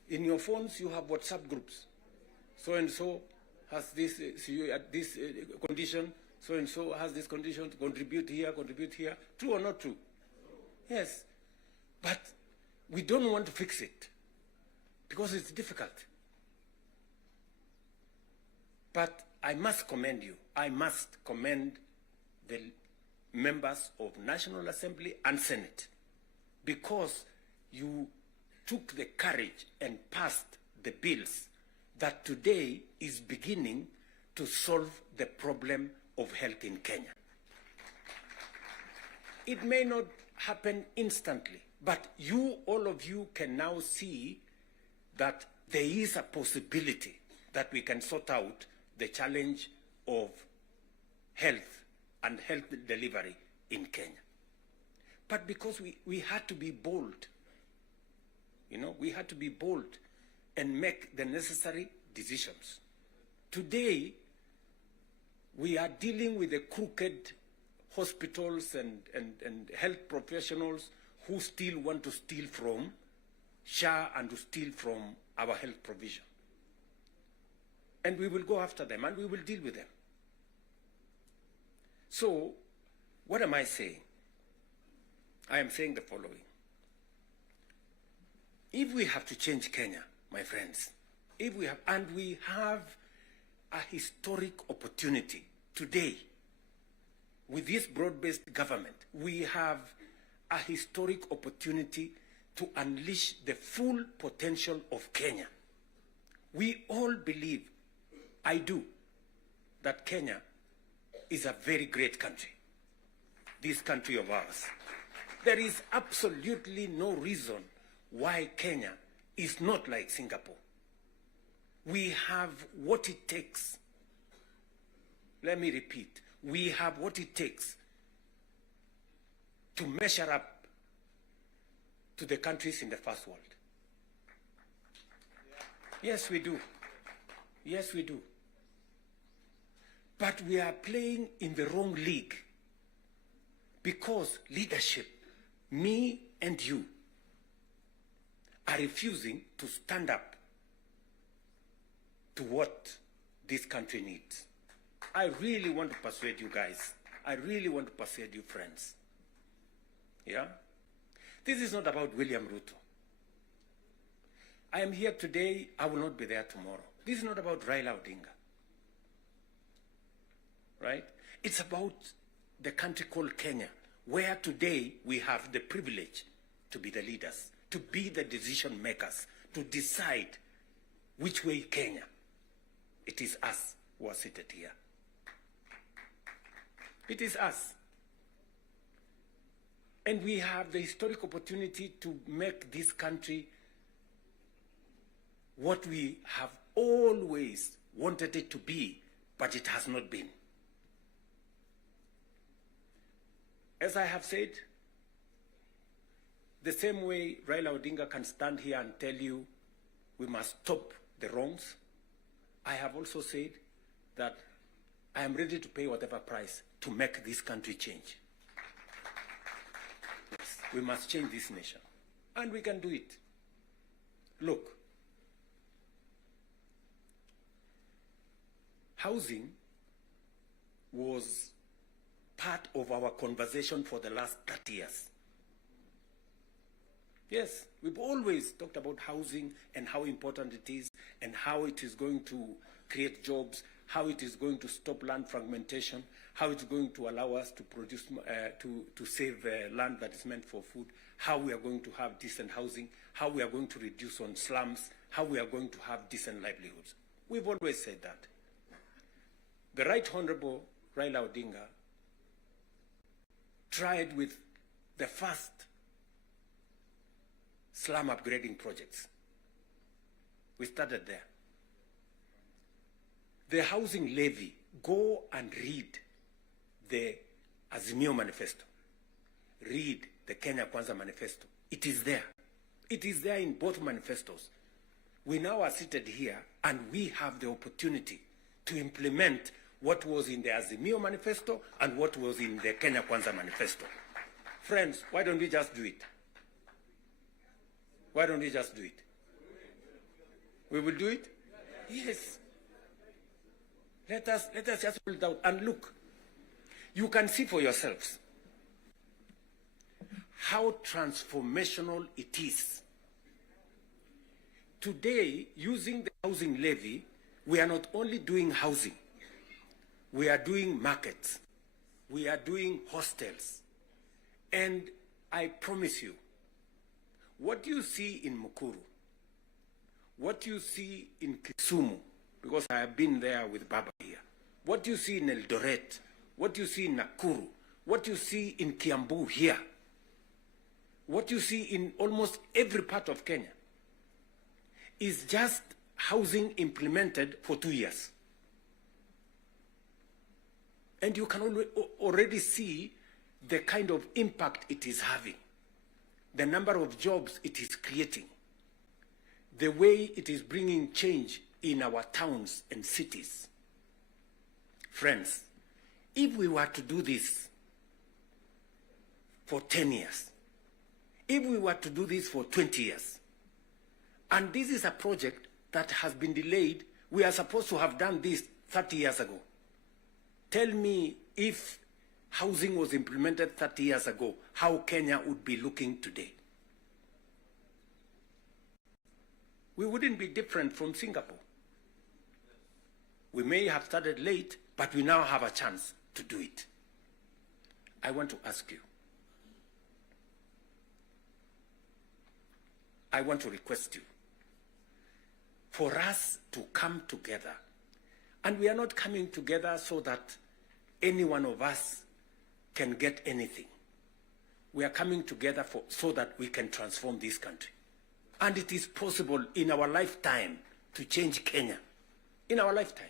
In your phones, you have WhatsApp groups. So-and-so has this, this condition. So-and-so has this condition. Contribute here, contribute here. True or not true? Yes. But we don't want to fix it because it's difficult. But I must commend you. I must commend the members of National Assembly and Senate, because you took the courage and passed the bills that today is beginning to solve the problem of health in Kenya. It may not happen instantly, but all of you can now see that there is a possibility that we can sort out the challenge of health and health delivery in Kenya. But because we had to be bold, we had to be bold and make the necessary decisions. Today, we are dealing with the crooked hospitals and health professionals who still want to steal from SHA and to steal from our health provision. And we will go after them and we will deal with them. So, what am I saying? I am saying the following. If we have to change Kenya, my friends, we have a historic opportunity today with this broad-based government, we have a historic opportunity to unleash the full potential of Kenya. We all believe, I do, that Kenya is a very great country, this country of ours. There is absolutely no reason why Kenya is not like Singapore. We have what it takes. Let me repeat. We have what it takes to measure up to the countries in the first world. Yes, we do. Yes, we do. But we are playing in the wrong league because leadership, me and you, are refusing to stand up to what this country needs. I really want to persuade you guys. I really want to persuade you friends. Yeah? This is not about William Ruto. I am here today, I will not be there tomorrow. This is not about Raila Odinga. Right? It's about the country called Kenya, where today we have the privilege to be the leaders, to be the decision makers, to decide which way Kenya. It is us who are seated here. It is us. And we have the historic opportunity to make this country what we have always wanted it to be, but it has not been. As I have said, the same way Raila Odinga can stand here and tell you we must stop the wrongs, I have also said that I am ready to pay whatever price to make this country change. Yes, we must change this nation, and we can do it. Look, housing was part of our conversation for the last 30 years. Yes, we've always talked about housing and how important it is and how it is going to create jobs, how it is going to stop land fragmentation, how it's going to allow us to produce, to save land that is meant for food, how we are going to have decent housing, how we are going to reduce on slums, how we are going to have decent livelihoods. We've always said that. The Right Honorable Raila Odinga tried with the first slum upgrading projects. We started there. The housing levy, go and read the Azimio Manifesto. Read the Kenya Kwanza Manifesto. It is there. It is there in both manifestos. We now are seated here and we have the opportunity to implement what was in the Azimio Manifesto and what was in the Kenya Kwanza Manifesto. Friends, why don't we just do it? Why don't we just do it? We will do it? Yes. Let us just hold it out and look. You can see for yourselves how transformational it is. Today, using the housing levy, we are not only doing housing, we are doing markets, we are doing hostels. And I promise you, what you see in Mukuru, what you see in Kisumu, because I have been there with Baba here, what you see in Eldoret, what you see in Nakuru, what you see in Kiambu here, what you see in almost every part of Kenya, is just housing implemented for 2 years. And you can already see the kind of impact it is having, the number of jobs it is creating, the way it is bringing change in our towns and cities. Friends, if we were to do this for 10 years, if we were to do this for 20 years, and this is a project that has been delayed, we are supposed to have done this 30 years ago. Tell me, if housing was implemented 30 years ago, how Kenya would be looking today. We wouldn't be different from Singapore. We may have started late, but we now have a chance to do it. I want to ask you, I want to request you for us to come together. And we are not coming together so that any one of us can get anything. We are coming together so that we can transform this country. And it is possible in our lifetime to change Kenya. In our lifetime.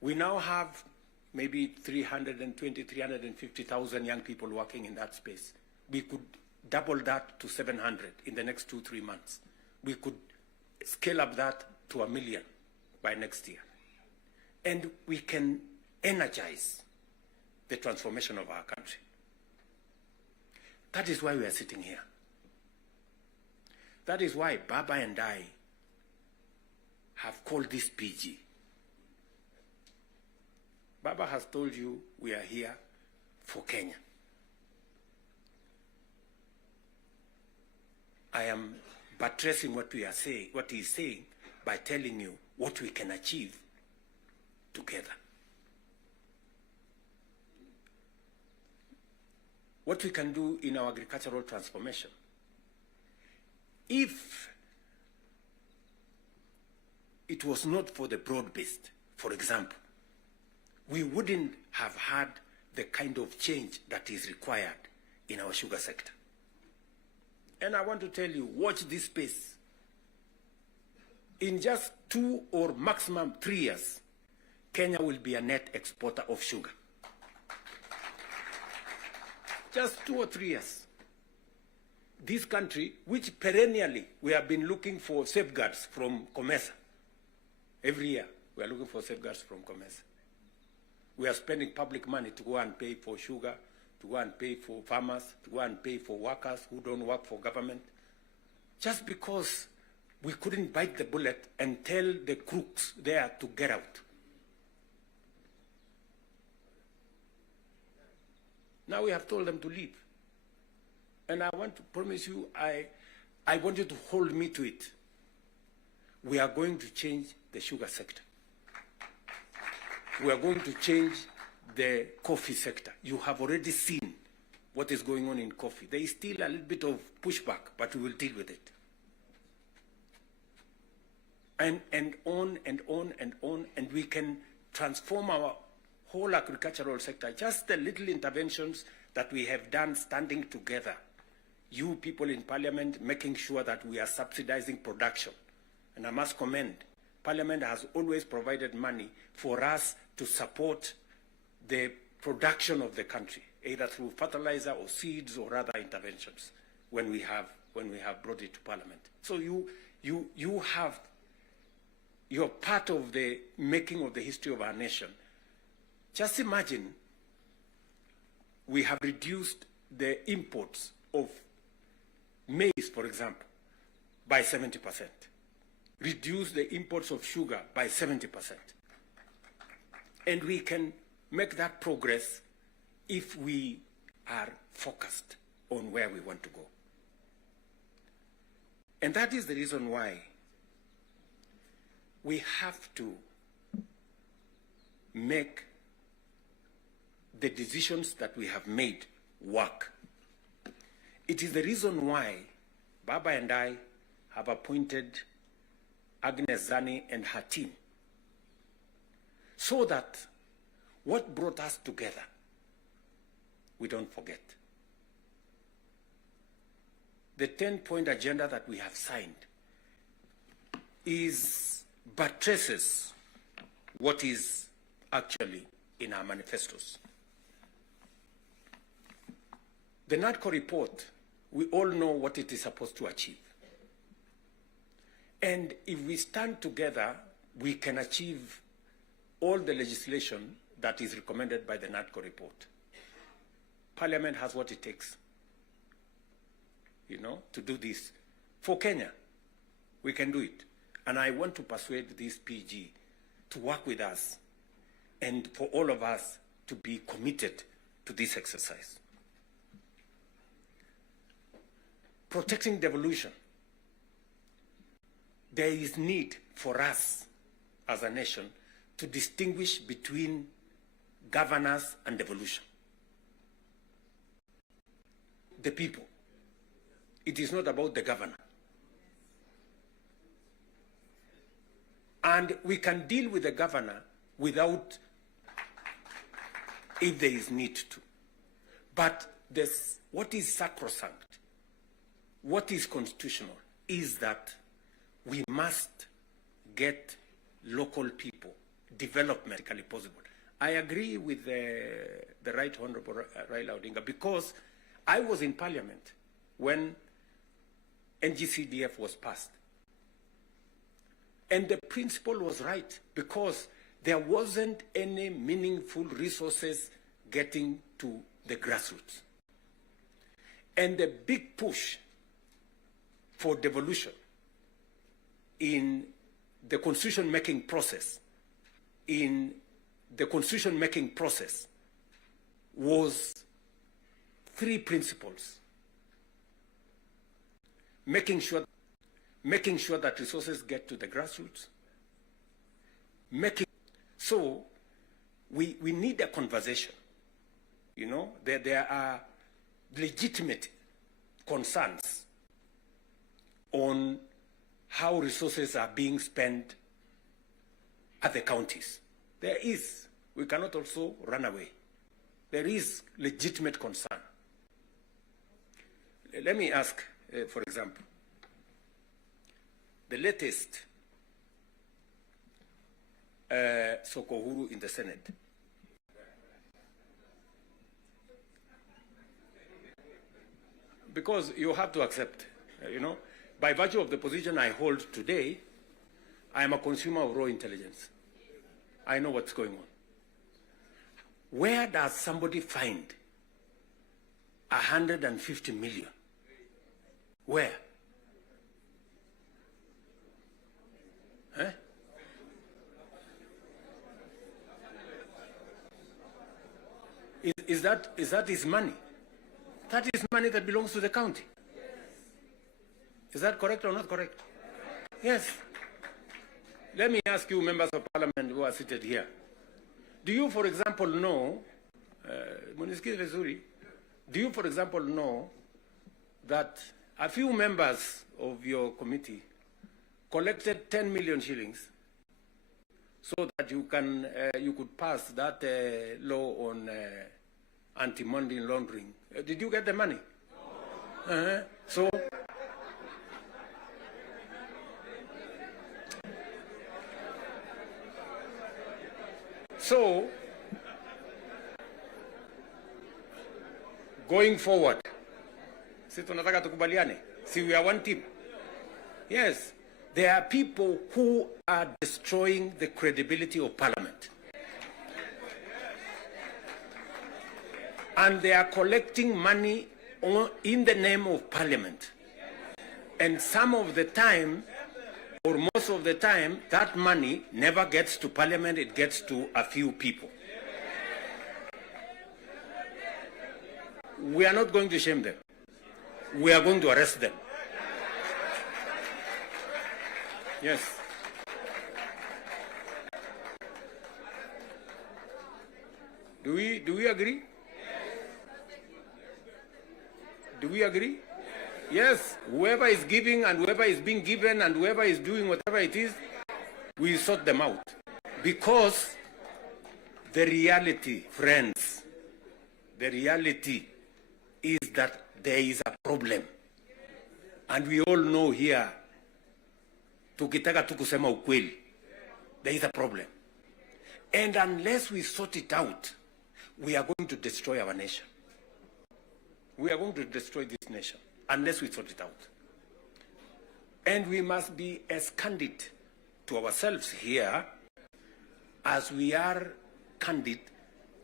We now have maybe 350,000 young people working in that space. We could double that to 700 in the next 2-3 months. We could scale up that to 1 million by next year. And we can energize the transformation of our country. That is why we are sitting here. That is why Baba and I have called this PG. Baba has told you we are here for Kenya. I am buttressing what we are saying, what he is saying, by telling you what we can achieve together. what we can do in our agricultural transformation. If it was not for the broad-based, for example, we wouldn't have had the kind of change that is required in our sugar sector. And I want to tell you, watch this space. In just 2 or maximum 3 years, Kenya will be a net exporter of sugar. Just 2 or 3 years. This country, which perennially we have been looking for safeguards from COMESA. Every year, we are looking for safeguards from COMESA. We are spending public money to go and pay for sugar, to go and pay for farmers, to go and pay for workers who don't work for government, just because we couldn't bite the bullet and tell the crooks there to get out. Now we have told them to leave. And I want to promise you, I want you to hold me to it. We are going to change the sugar sector. We are going to change the coffee sector. You have already seen what is going on in coffee. There is still a little bit of pushback, but we will deal with it. And on and on and on, and we can transform our whole agricultural sector. Just the little interventions that we have done standing together. You people in Parliament making sure that we are subsidizing production. And I must commend, Parliament has always provided money for us to support the production of the country, either through fertilizer or seeds or other interventions when we have brought it to Parliament. So you're part of the making of the history of our nation. Just imagine we have reduced the imports of maize, for example, by 70%. Reduced the imports of sugar by 70%. And we can make that progress if we are focused on where we want to go. And that is the reason why we have to make the decisions that we have made work. It is the reason why Baba and I have appointed Agnes Zani and her team, so that what brought us together, we don't forget. The 10-point agenda that we have signed buttresses what is actually in our manifestos. The NADCO report, we all know what it is supposed to achieve. And if we stand together, we can achieve all the legislation that is recommended by the NADCO report. Parliament has what it takes, to do this. For Kenya, we can do it. And I want to persuade this PG to work with us and for all of us to be committed to this exercise. Protecting devolution. There is need for us as a nation to distinguish between governance and devolution. The people. It is not about the governor. And we can deal with the governor without, if there is need to. But what is sacrosanct, what is constitutional, is that we must get local people developmentally possible. I agree with the Right Honorable Raila Odinga, because I was in Parliament when NGCDF was passed. And the principle was right, because there wasn't any meaningful resources getting to the grassroots. And the big push for devolution in the constitution-making process, was 3 principles. Making sure that resources get to the grassroots. So we need a conversation. There legitimate concerns on how resources are being spent at the counties. There is. We cannot also run away. There is legitimate concern. Let me ask, for example, the latest Sokohuru in the Senate. Because you have to accept, by virtue of the position I hold today, I am a consumer of raw intelligence. I know what's going on. Where does somebody find 150 million? Where? Huh? Is that his money? That is money that belongs to the county. Is that correct or not correct? Yes. Let me ask you, members of parliament who are seated here. Do you, for example, know, do you, for example, know that a few members of your committee collected 10 million shillings so that you could pass that law on anti-money laundering? Did you get the money? No. So, going forward, si tunataka tukubaliane, si we are one team. Yes, there are people who are destroying the credibility of Parliament. And they are collecting money in the name of Parliament. And some of the time, or most of the time, that money never gets to Parliament, it gets to a few people. We are not going to shame them. We are going to arrest them. Yes. Do we agree? Do we agree? Yes, whoever is giving and whoever is being given and whoever is doing whatever it is, we sort them out. Because the reality, friends, the reality is that there is a problem. And we all know here, tukitaka tukusema ukweli, there is a problem. And unless we sort it out, we are going to destroy our nation. We are going to destroy this nation unless we sort it out. And we must be as candid to ourselves here as we are candid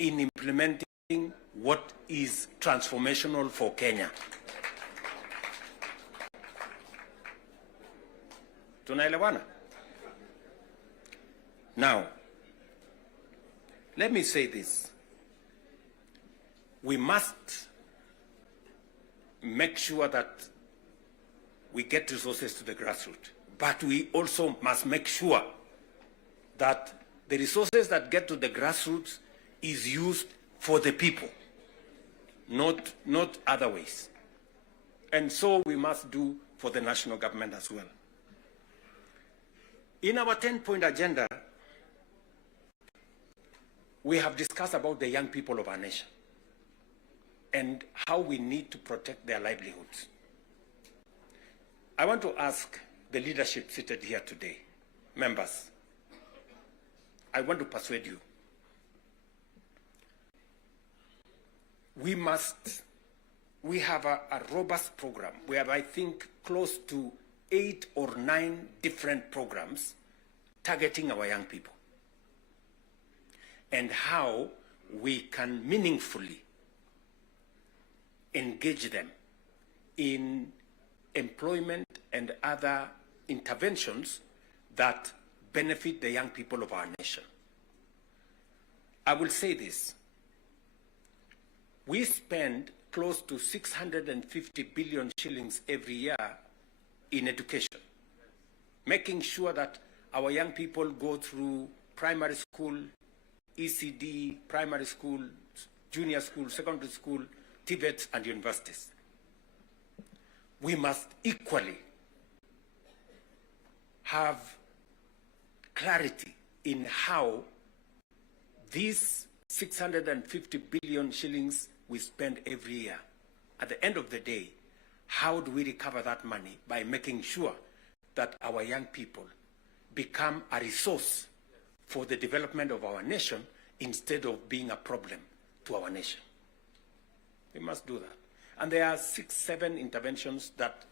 in implementing what is transformational for Kenya. Tunaelewana? Now, let me say this. We must make sure that we get resources to the grassroots. But we also must make sure that the resources that get to the grassroots is used for the people, not other ways. And so we must do for the national government as well. In our 10-point agenda, we have discussed about the young people of our nation and how we need to protect their livelihoods. I want to ask the leadership seated here today, members, I want to persuade you. We have a robust program. We have, I think, close to 8 or 9 different programs targeting our young people and how we can meaningfully engage them in employment and other interventions that benefit the young people of our nation. I will say this. We spend close to 650 billion shillings every year in education, making sure that our young people go through primary school, ECD, primary school, junior school, secondary school, TVETs and universities. We must equally have clarity in how these 650 billion shillings we spend every year, at the end of the day, how do we recover that money? By making sure that our young people become a resource for the development of our nation instead of being a problem to our nation. We must do that. And there are 6, 7 interventions that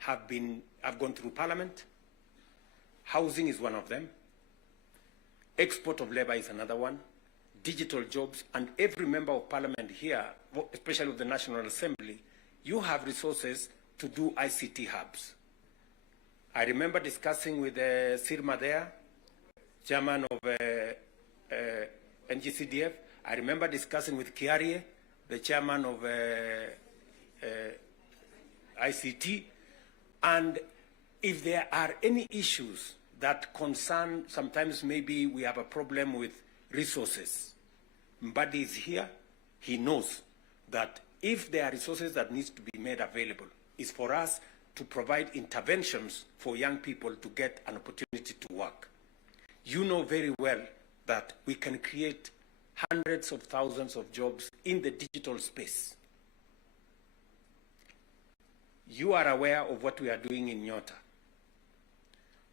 have gone through Parliament. Housing is one of them. Export of labor is another one. Digital jobs, and every member of Parliament here, especially of the National Assembly, you have resources to do ICT hubs. I remember discussing with Sirma there, chairman of NGCDF. I remember discussing with Kiarie, the chairman of ICT. And if there are any issues that concern, sometimes maybe we have a problem with resources, Mbadi is here. He knows that if there are resources that needs to be made available, it's for us to provide interventions for young people to get an opportunity to work. You know very well that we can create hundreds of thousands of jobs in the digital space. You are aware of what we are doing in Nyota.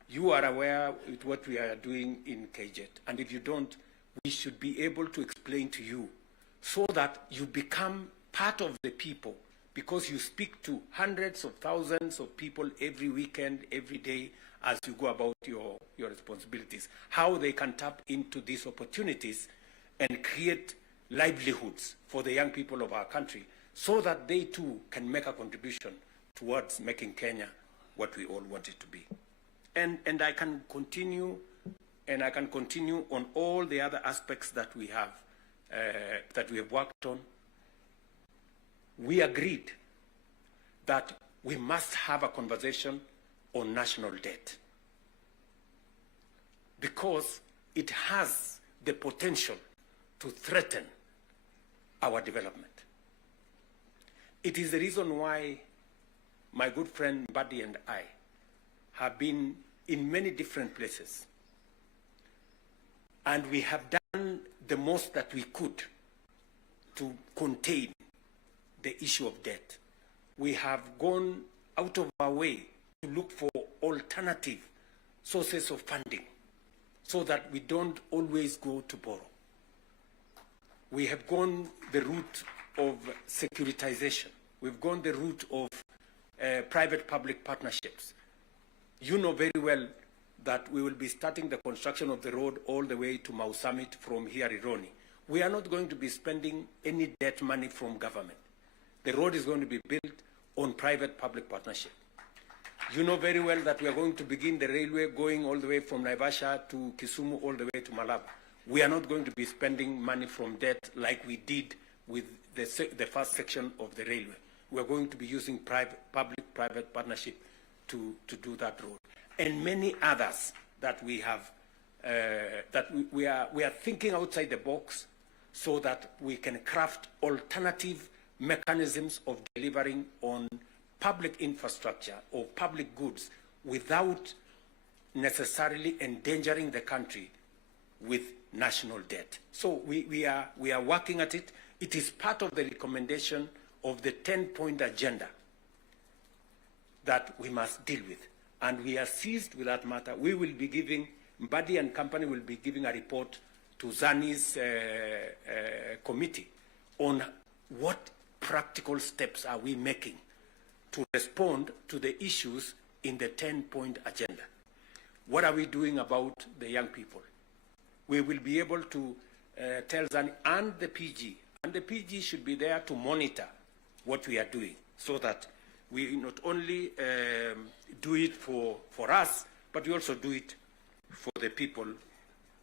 You are aware of what we are doing in KJet. And if you don't, we should be able to explain to you so that you become part of the people, because you speak to hundreds of thousands of people every weekend, every day, as you go about your responsibilities, how they can tap into these opportunities and create livelihoods for the young people of our country so that they too can make a contribution towards making Kenya what we all want it to be. And I can continue, and I can continue on all the other aspects that we have worked on. We agreed that we must have a conversation on national debt because it has the potential to threaten our development. It is the reason why my good friend Mbadi and I have been in many different places, and we have done the most that we could to contain the issue of debt. We have gone out of our way to look for alternative sources of funding so that we don't always go to borrow. We have gone the route of securitization. We've gone the route of private-public partnerships. You know very well that we will be starting the construction of the road all the way to Mau Summit from here, Ironi. We are not going to be spending any debt money from government. The road is going to be built on private-public partnership. You know very well that we are going to begin the railway going all the way from Naivasha to Kisumu all the way to Malaba. We are not going to be spending money from debt like we did with the first section of the railway. We are going to be using public-private partnership to do that road. And many others that we have, we are thinking outside the box so that we can craft alternative mechanisms of delivering on public infrastructure or public goods without necessarily endangering the country with national debt. So we are working at it. It is part of the recommendation of the 10-point agenda that we must deal with. And we are seized with that matter. We will be giving, Mbadi and company will be giving a report to Zani's committee on what practical steps are we making to respond to the issues in the 10-point agenda. What are we doing about the young people? We will be able to tell Zani and the PG, and the PG should be there to monitor what we are doing so that we not only do it for us, but we also do it for the people